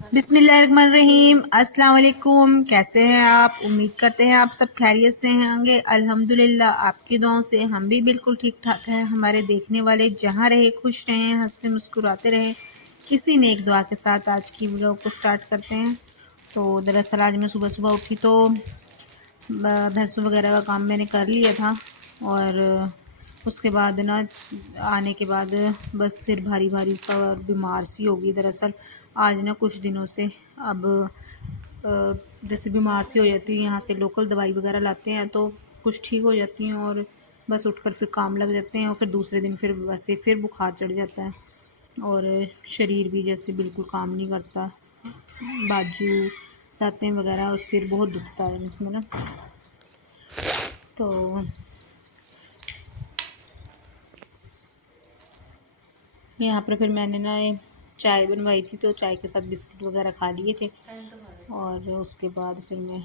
बिस्मिल्लाहिर्रहमानिर्रहीम। अस्सलाम वालेकुम। कैसे हैं आप? उम्मीद करते हैं आप सब खैरियत से होंगे। अल्हम्दुलिल्लाह आपकी दुआओं से हम भी बिल्कुल ठीक ठाक हैं। हमारे देखने वाले जहाँ रहे खुश रहें, हंसते मुस्कुराते रहें, इसी नेक दुआ के साथ आज की वीडियो को स्टार्ट करते हैं। तो दरअसल आज मैं सुबह सुबह उठी तो भैंसों वगैरह का काम मैंने कर लिया था और उसके बाद ना आने के बाद बस सिर भारी भारी सा और बीमार सी हो गई। दरअसल आज ना कुछ दिनों से अब जैसे बीमार सी हो जाती है, यहाँ से लोकल दवाई वगैरह लाते हैं तो कुछ ठीक हो जाती हैं और बस उठकर फिर काम लग जाते हैं और फिर दूसरे दिन फिर वैसे फिर बुखार चढ़ जाता है और शरीर भी जैसे बिल्कुल काम नहीं करता, बाजू दांतें वगैरह और सिर बहुत दुखता है इसमें ना। तो यहाँ पर फिर मैंने ना ये चाय बनवाई थी तो चाय के साथ बिस्किट वगैरह खा लिए थे और उसके बाद फिर मैं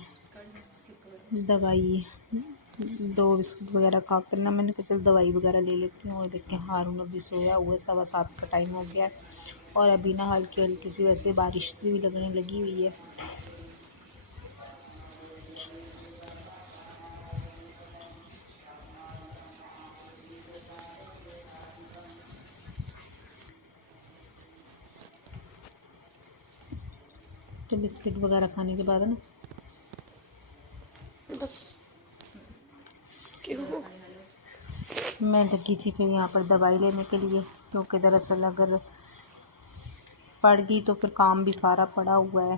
दवाई 2 बिस्किट वगैरह खा कर ना मैंने कहा चल दवाई वगैरह ले लेती हूँ। और देखें हारून अभी सोया हुआ है, 7:15 का टाइम हो गया है और अभी ना हल्की हल्की सी वैसे बारिश सी भी लगने लगी हुई है। तो बिस्किट वगैरह खाने के बाद ना बस क्यों मैं लगी थी फिर यहाँ पर दवाई लेने के लिए, क्योंकि दरअसल अगर पड़ गई तो फिर काम भी सारा पड़ा हुआ है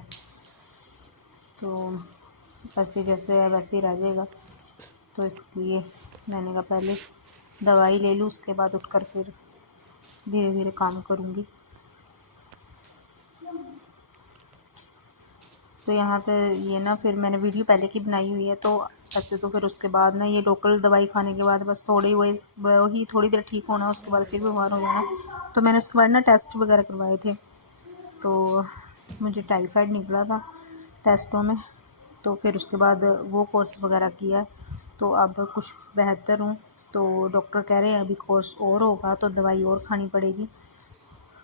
तो ऐसे जैसे है वैसे ही रह जाएगा। तो इसलिए मैंने कहा पहले दवाई ले लूँ, उसके बाद उठकर फिर धीरे धीरे काम करूँगी। तो यहाँ से ये ना फिर मैंने वीडियो पहले की बनाई हुई है तो ऐसे तो फिर उसके बाद ना ये लोकल दवाई खाने के बाद बस वही थोड़ी देर ठीक होना, उसके बाद फिर बीमार हो जाना। तो मैंने उसके बाद ना टेस्ट वगैरह करवाए थे तो मुझे टाइफाइड निकला था टेस्टों में। तो फिर उसके बाद वो कोर्स वगैरह किया तो अब कुछ बेहतर हूँ। तो डॉक्टर कह रहे हैं अभी कोर्स और होगा तो दवाई और खानी पड़ेगी।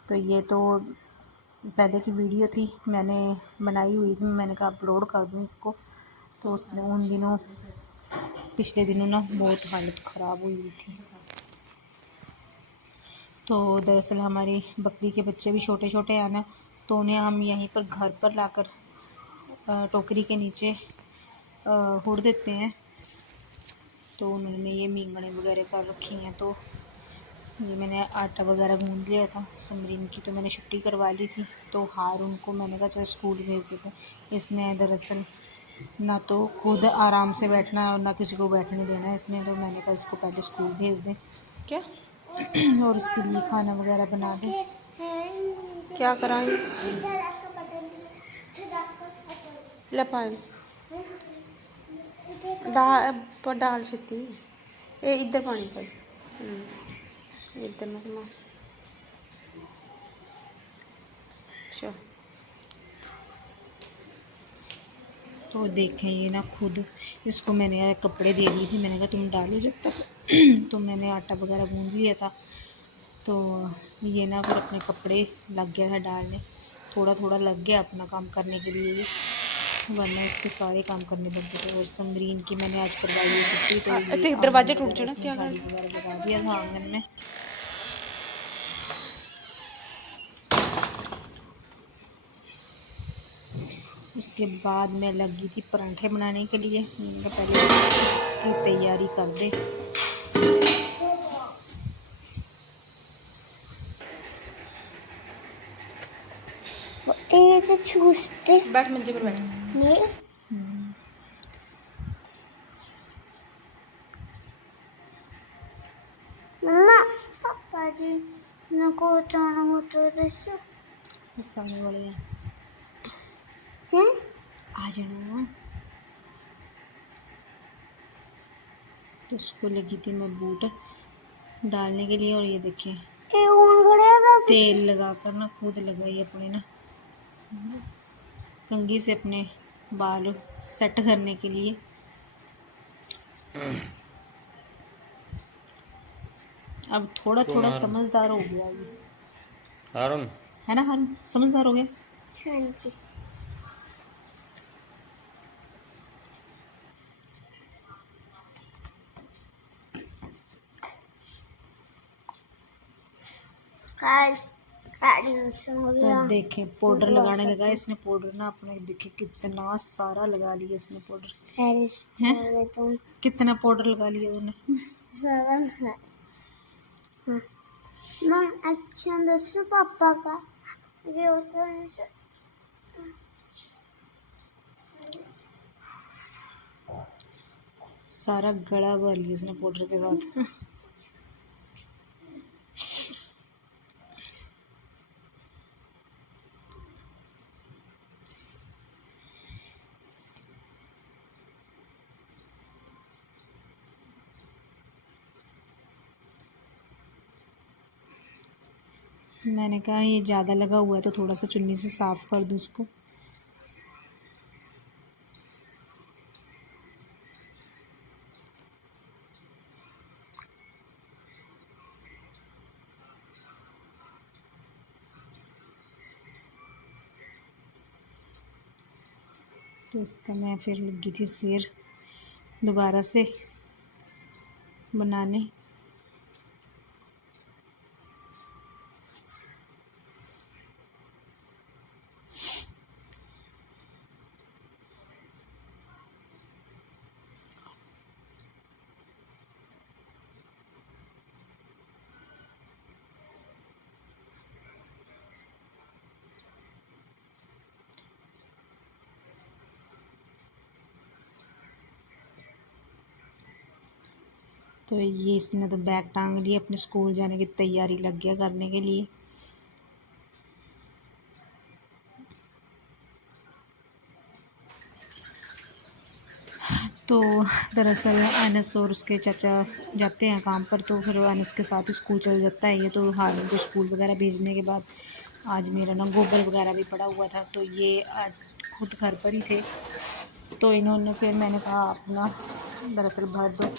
तो ये तो पहले की वीडियो थी मैंने बनाई हुई थी, मैंने कहा अपलोड कर दूँ इसको। तो उसमें उन दिनों पिछले दिनों ना बहुत हालत ख़राब हुई थी। तो दरअसल हमारी बकरी के बच्चे भी छोटे छोटे हैं ना, तो उन्हें हम यहीं पर घर पर लाकर टोकरी के नीचे हुड़ देते हैं। तो उन्होंने ये मींगड़े वगैरह कर रखी हैं तो ये मैंने आटा वगैरह गूंद लिया था। समरीन की तो मैंने छुट्टी करवा ली थी तो हारून को मैंने कहा चलो स्कूल भेज देते हैं। इसने दरअसल ना तो खुद आराम से बैठना है और ना किसी को बैठने देना है इसने, तो मैंने कहा इसको पहले स्कूल भेज दें क्या और उसके लिए खाना वगैरह बना दें। क्या कराएं लपान डाल छती ए इधर पानी पाई इधर मत मार। अच्छा तो देखें ये ना खुद इसको मैंने कपड़े दे दिए थे, मैंने कहा तुम डालो जब तक तो मैंने आटा वगैरह गूंद लिया था। तो ये ना फिर अपने कपड़े लग गया था डालने, थोड़ा थोड़ा लग गया अपना काम करने के लिए ये, वरना इसके सारे काम करने पड़ते थे। और समरीन की मैंने आज करवाई हुई छुट्टी तो ये ते आंगन दरवाजा टूट वगैरह जाना इसने क्या झाड़ू कर वगैरह लगा दिया था आंगन में। उसके बाद मैं लगी थी पराठे बनाने के लिए, मैंने कहा पहले इसकी तैयारी कर दे। तो छूसते बैठ मंजे पर बैठ मेरे मम्मा पापा जी नको जाना हो तो दसो सामने वाले हैं आ जाना। तो उसको लगी थी मैं बूट डालने के लिए और ये देखें तेल लगा कर ना खुद लगाई अपने ना कंघी से अपने बाल सेट करने के लिए। अब थोड़ा थोड़ा समझदार हो गया ये, हारून है ना हारून? समझदार हो गया। हाँ जी। तो देखे पाउडर लगाने लगा इसने। पाउडर ना अपने देखे कितना सारा लगा लिया इसने पाउडर है। कितना पाउडर लगा लिया तूने। माँ अच्छा दसो पापा का ये होता है सारा गला भर लिया इसने पाउडर के साथ। मैंने कहा ये ज़्यादा लगा हुआ है तो थोड़ा सा चुन्नी से साफ़ कर दूँ इसको। तो इसका मैं फिर लगी थी सिर दोबारा से बनाने। तो ये इसने तो बैग टांग लिए, अपने स्कूल जाने की तैयारी लग गया करने के लिए। तो दरअसल अनस और उसके चाचा जाते हैं काम पर, तो फिर अनस के साथ स्कूल चल जाता है ये। तो हार्दिक को स्कूल वगैरह भेजने के बाद आज मेरा ना गोबर वगैरह भी पड़ा हुआ था, तो ये आज खुद घर पर ही थे। तो इन्होंने फिर मैंने कहा अपना दरअसल भर दो।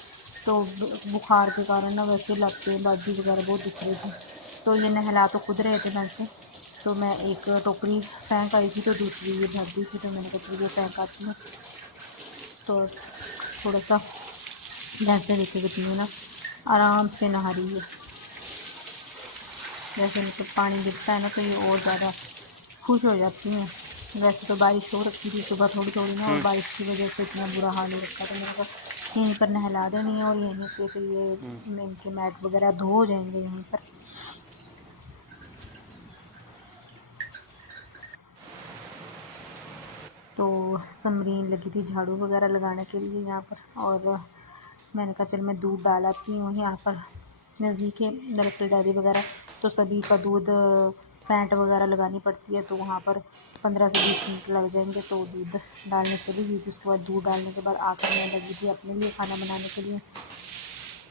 तो बुखार के कारण ना वैसे लगते बाडी वगैरह बहुत दिख रही थी। तो ये नहला तो खुद रहे थे वैसे। तो मैं एक टोकरी फेंक आई थी तो दूसरी ये भर दी थी, तो मैंने कहा चलिए फेंक आती हूँ। तो थोड़ा सा भैंसें देखिए कितनी ना आराम से नहा रही है। जैसे मतलब पानी गिरता है ना तो ये और ज़्यादा खुश हो जाती हैं। वैसे तो बारिश हो रखी थी सुबह थोड़ी थोड़ी ना, और बारिश की वजह से इतना बुरा हाल हो रखा था। मैंने कहा यहीं पर नहला देनी है और यहीं से फिर ये इनके मैट वगैरह धो जाएंगे यहीं पर। तो समरीन लगी थी झाड़ू वगैरह लगाने के लिए यहाँ पर, और मैंने कहा चल मैं दूध डाल आती हूँ यहाँ पर नज़दीक है दरअसल डेयरी वगैरह। तो सभी का दूध फैंट वगैरह लगानी पड़ती है, तो वहाँ पर 15 से 20 मिनट लग जाएंगे। तो दूध डालने चली गई थी। उसके बाद दूध डालने के बाद आकर मैं लगी थी अपने लिए खाना बनाने के लिए।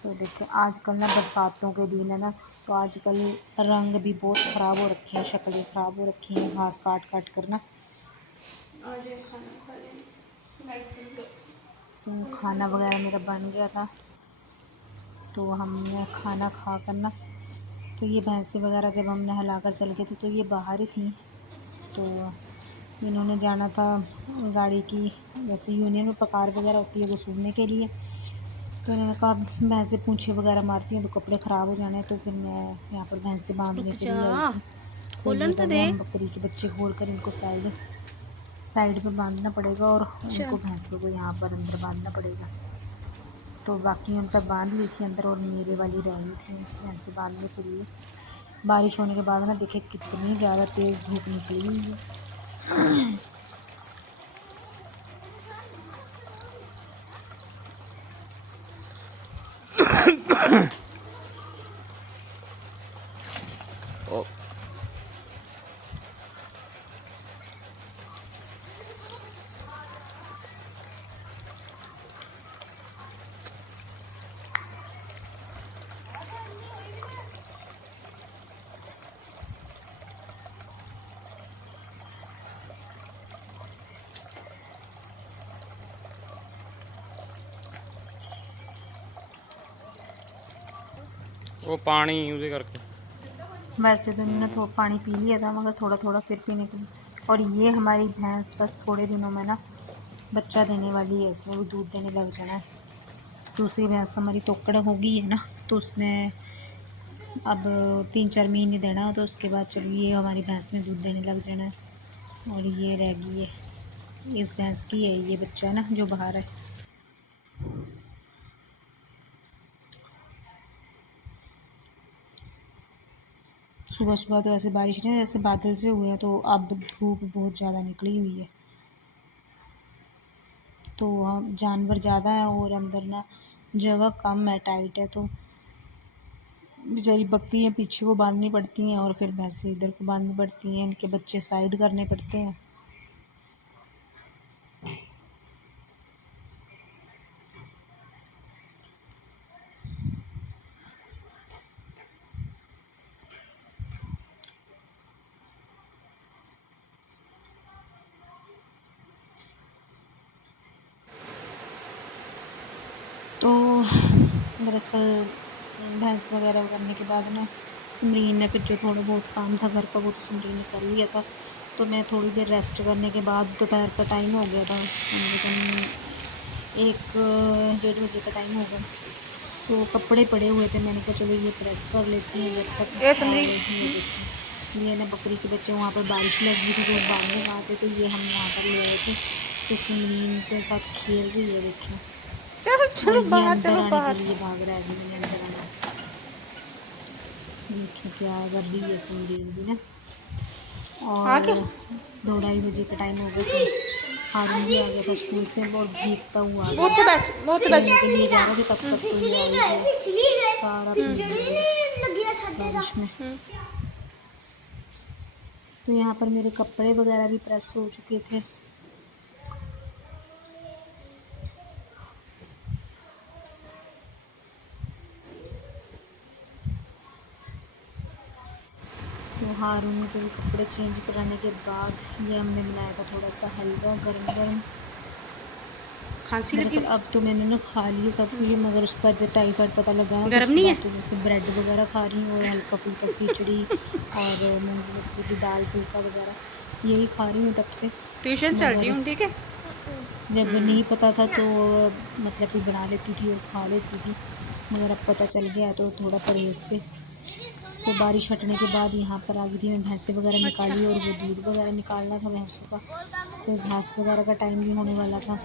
तो देखें आजकल ना बरसातों के दिन है ना, तो आजकल रंग भी बहुत ख़राब हो रखे हैं, शक्लें ख़राब हो रखी हैं घास काट काट कर ना। तो खाना वगैरह मेरा बन गया था, तो हमने खाना खा कर ना, तो ये भैंसें वगैरह जब हम नहला कर चल गए थे तो ये बाहर ही थी। तो इन्होंने जाना था गाड़ी की जैसे यूनियन में पकार वगैरह होती है वसूलने के लिए। तो इन्होंने कहा भैंसें पूंछे वगैरह मारती हैं तो कपड़े ख़राब हो जाने, तो फिर मैं यहाँ पर भैंसें बांधने के लिए आई थी। तो ये पहले हम बकरी के बच्चे खोल कर इनको साइड पे बांधना पड़ेगा और इनको भैंसों को यहाँ पर अंदर बांधना पड़ेगा। तो बाकी उन तक बांध ली थी अंदर, और मेरे वाली रह गई थी भैंसे बांधने के लिए। बारिश होने के बाद ना देखे कितनी ज़्यादा तेज़ धूप निकली हुई है। वो पानी ਉਹਦੇ ਕਰਕੇ वैसे तो इन्होंने थोड़ा पानी पी लिया था, मगर थोड़ा थोड़ा फिर पीने के लिए। और ये हमारी भैंस बस थोड़े दिनों में ना बच्चा देने वाली है, इसने भी दूध देने लग जाना है। दूसरी भैंस तो हमारी तोकड़ हो गई है ना, तो उसने अब 3-4 महीने देना हो, तो उसके बाद चलिए हमारी भैंस ने दूध देने लग जाना है। और ये रह गई है, इस भैंस की है ये बच्चा ना जो बाहर है। सुबह सुबह तो ऐसे बारिश नहीं, जैसे बादल से हुए हैं, तो अब धूप बहुत ज़्यादा निकली हुई है, तो हम जानवर ज़्यादा है और अंदर ना जगह कम है, टाइट है, तो बेचारी बकरियाँ पीछे को बांधनी पड़ती हैं और फिर भैंसें इधर को बांधनी पड़ती हैं, इनके बच्चे साइड करने पड़ते हैं। तो दरअसल भैंस वगैरह करने के बाद ना सिमरीन ने फिर जो थोड़ा बहुत काम था घर का वो तो सिमरीन ने कर लिया था। तो मैं थोड़ी देर रेस्ट करने के बाद दोपहर का टाइम हो गया था, लेकिन 1-1:30 बजे का टाइम हो गया, तो कपड़े पड़े हुए थे, मैंने कहा चलो ये प्रेस कर लेती हैं जब तक। ये ना बकरी के बच्चे वहाँ पर बारिश लगी थी तो भागने वहाँ थे, तो ये हम यहाँ पर ले आए थे, तो सिमरीन के साथ खेल रही है देखिए। चलो चलो और ये बाहर, अंदर चलो आने बाहर। के लिए भाग रहा है, अभी मैंने अंदर आना। देखिए क्या कर रही है सिमरीन भी ना। आ और गया 2-2:30 बजे का टाइम हो गया, सब हारून भी आ गया था स्कूल से, बहुत भीगता हुआ आ गया। बहुत बैठ, बहुत बैठ। खेलने के लिए जा रहे थे तब तक तो ये आई है, सारा भीग गया बारिश में। तो यहाँ पर मेरे कपड़े वगैरह भी प्रेस हो चुके थे। तो हारून के कपड़े चेंज कराने के बाद ये हमने बनाया था थोड़ा सा हलवा गरम गरम। खांसी लगी दरअसल अब तो मैंने ना खा लिए सब कुछ, मगर उसके बाद जब टाइफाइड पता लगा ना, तो गर्म उसके नहीं बाद है। तो जैसे ब्रेड वगैरह खा रही हूँ और हल्का फुल्का खिचड़ी और मूंग मसूर की दाल फुल्का वगैरह यही खा रही हूँ तब से। ट्यूशन चल जी मगर हूँ, ठीक है। जब नहीं पता था तो मतलब कि बना लेती थी और खा लेती थी, मगर अब पता चल गया तो थोड़ा परहेज़ से। तो बारिश हटने के बाद यहाँ पर आ गई थी, मैं भैंसें वगैरह अच्छा। निकाली और वो दूध वगैरह निकालना था भैंसों का, फिर घास वगैरह का टाइम भी होने वाला था,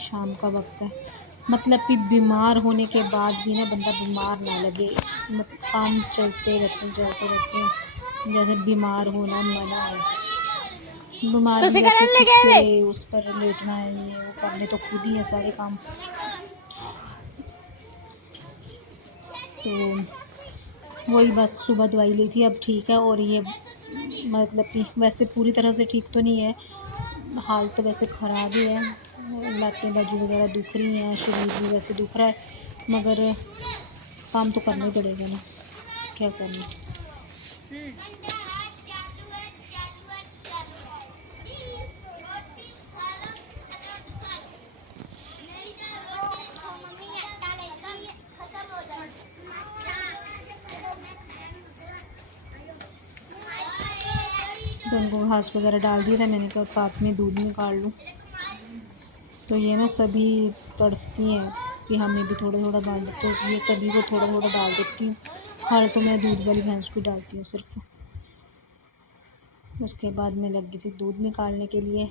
शाम का वक्त है। मतलब कि बीमार होने के बाद भी ना बंदा बीमार ना लगे, मतलब काम चलते रहते हैं, जैसे बीमार होना मना है। बीमार भी वैसे किसके उस पर लेटना है, ये वो करने तो खुद ही है सारे काम। तो वही बस सुबह दवाई ली थी, अब ठीक है। और ये मतलब कि वैसे पूरी तरह से ठीक तो नहीं है, हाल तो वैसे ख़राब ही है, लातें बाजू वगैरह दुख रही हैं, शरीर भी वैसे दुख रहा है, मगर काम तो करना ही पड़ेगा ना, क्या करना। तो उनको घास वगैरह डाल दिया था, मैंने कहा साथ में दूध निकाल लूँ। तो ये ना सभी तड़फती हैं कि हमें भी थोड़ा थोड़ा डाल देते, तो ये सभी को थोड़ा थोड़ा डाल देती हूँ। हर तो मैं दूध वाली भैंस को डालती हूँ सिर्फ। उसके बाद मैं लग गई थी दूध निकालने के लिए।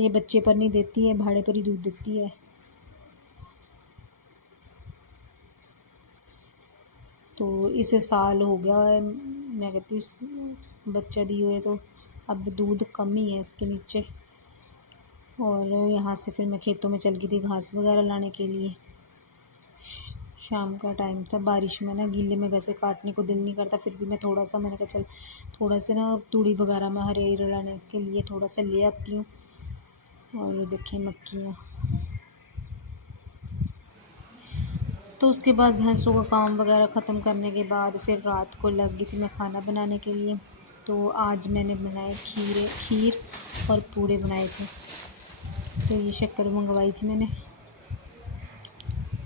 ये बच्चे पर नहीं देती है, भाड़े पर ही दूध देती है। तो इसे साल हो गया है, मैं कहती बच्चा दिए हुए, तो अब दूध कम ही है इसके नीचे। और यहाँ से फिर मैं खेतों में चल गई थी घास वगैरह लाने के लिए। शाम का टाइम था, बारिश में ना गीले में वैसे काटने को दिल नहीं करता, फिर भी मैं थोड़ा सा, मैंने कहा चल थोड़ा से ना तूड़ी वगैरह में हरे लाने के लिए थोड़ा सा ले आती हूँ। और ये देखिए मक्खियाँ। तो उसके बाद भैंसों का काम वगैरह ख़त्म करने के बाद फिर रात को लग गई थी मैं खाना बनाने के लिए। तो आज मैंने बनाए खीर और पूड़े बनाए थे। तो ये शक्कर मंगवाई थी मैंने।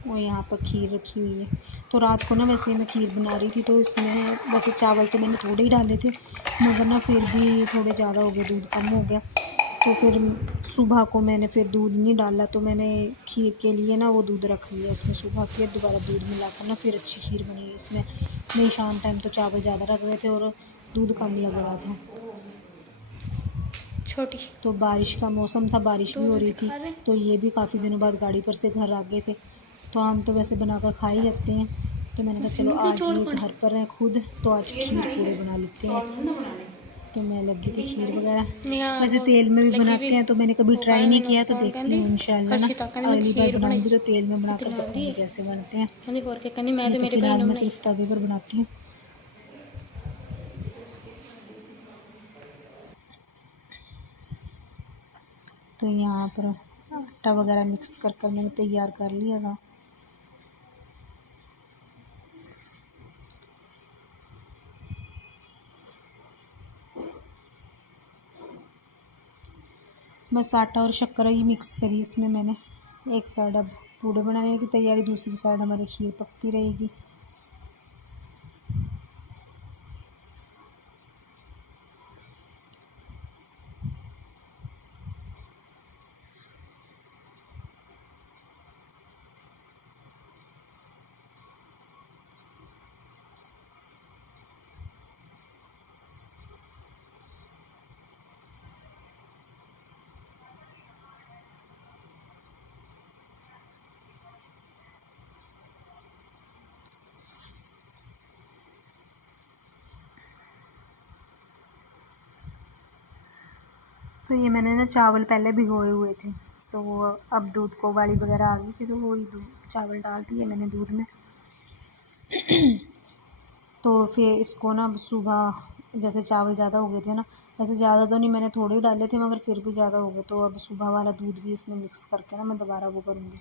और यहाँ पर खीर रखी हुई है। तो रात को ना वैसे मैं खीर बना रही थी, तो उसमें वैसे चावल तो मैंने थोड़े ही डाले थे, मगर ना फिर भी थोड़े ज़्यादा हो गए, दूध कम हो गया। तो फिर सुबह को मैंने फिर दूध नहीं डाला, तो मैंने खीर के लिए ना वो दूध रख लिया इसमें, सुबह फिर दोबारा दूध मिलाकर ना फिर अच्छी खीर बनी इसमें। नहीं, शाम टाइम तो चावल ज़्यादा रख रहे थे और दूध कम लग रहा था। छोटी तो बारिश का मौसम था, बारिश भी हो दूध रही थी, दिखा दे। तो ये भी काफ़ी दिनों बाद गाड़ी पर से घर आ गए थे। तो हम तो वैसे बनाकर खा ही लेते हैं, तो मैंने कहा चलो सिंपली आज चौल ये खाने। घर पर हैं खुद, तो आज खीर पूरे बना लेते हैं। तो मैं लगी थी खीर वगैरह। नहीं हाँ वैसे वो तेल में भी लगी भी बनाते हैं, तो मैंने कभी वो ट्राई कहा नहीं मैंने किया, तो कौन देखती कहती हूँ इंशाल्लाह ना हर्षिता कहती मैं अगली बार खीर बनाई बनाऊंगी तो तेल में बनाकर इतना दी बताऊंगी है कैसे बनते हैं। कहती और क्या कहनी मैं ये तो तो मेरी फ़िलहाल बहन ने मैं बनाई। सिर्फ तवे पर बनाती हूँ। तो यहाँ पर आटा वगैरह मिक्स कर कर मैंने तैयार कर लिया था। बस आटा और शक्कर ही मिक्स करी इसमें मैंने। एक साइड अब पूड़े बनाने की तैयारी, दूसरी साइड हमारी खीर पकती रहेगी। तो ये मैंने ना चावल पहले भिगोए हुए थे, तो वो अब दूध को उबाली वगैरह आ गई थी, तो वही चावल डाल दिए मैंने दूध में। तो फिर इसको ना सुबह जैसे चावल ज़्यादा हो गए थे ना, वैसे ज़्यादा तो नहीं, मैंने थोड़े ही डाले थे मगर फिर भी ज़्यादा हो गए, तो अब सुबह वाला दूध भी इसमें मिक्स करके ना मैं दोबारा वो करूँगी।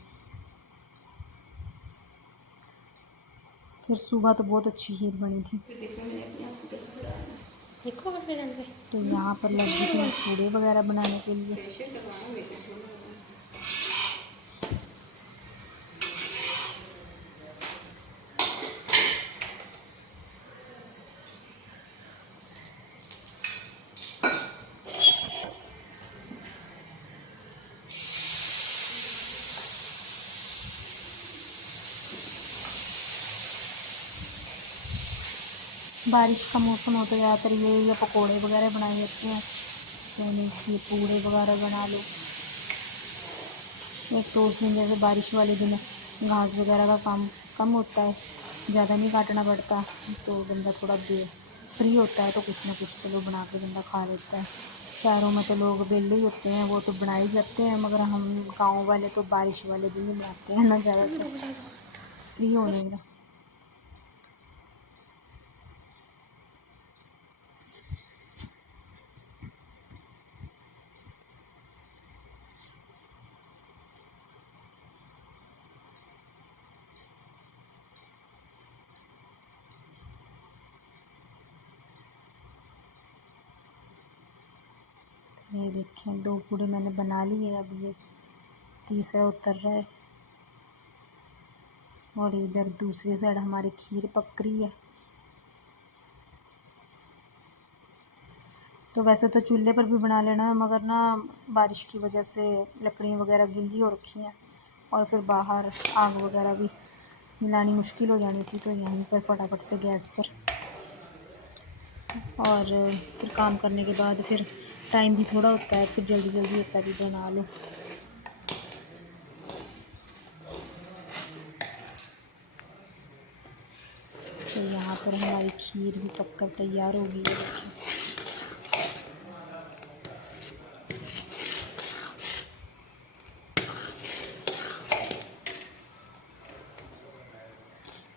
फिर सुबह तो बहुत अच्छी खीर बनी थी। देखो अगर फिर अंदर तो यहाँ पर लगी थी मैं पूड़े वगैरह बनाने के लिए। बारिश का मौसम होता ज़्यादातर ये पकोड़े वगैरह बनाए जाते हैं, यानी कि पूड़े वगैरह बना लो। एक तो उस दिन जैसे बारिश वाले दिन घास वगैरह का काम कम होता है, ज़्यादा नहीं काटना पड़ता, तो बंदा थोड़ा फ्री होता है, तो कुछ ना कुछ चलो बना के बंदा खा लेता है। शहरों में तो लोग वेले ही होते हैं, वो तो बना ही जाते हैं, मगर हम गाँव वाले तो बारिश वाले दिन ही बनाते हैं ना ज़्यादातर, फ्री होने का। ये देखिए 2 पूड़े मैंने बना लिए, अब ये तीसरा उतर रहा है। और इधर दूसरी साइड हमारी खीर पक रही है। तो वैसे तो चूल्हे पर भी बना लेना है, मगर ना बारिश की वजह से लकड़ी वगैरह गीली हो रखी हैं, और फिर बाहर आग वगैरह भी जलानी मुश्किल हो जानी थी, तो यहीं पर फटाफट से गैस पर, और फिर काम करने के बाद फिर टाइम भी थोड़ा होता है, फिर जल्दी जल्दी होता है भी बना लो। तो यहाँ पर हमारी खीर भी पककर तैयार हो गई है, देखिए।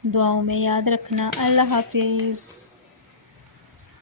दुआओं में याद रखना। अल्लाह हाफिज़।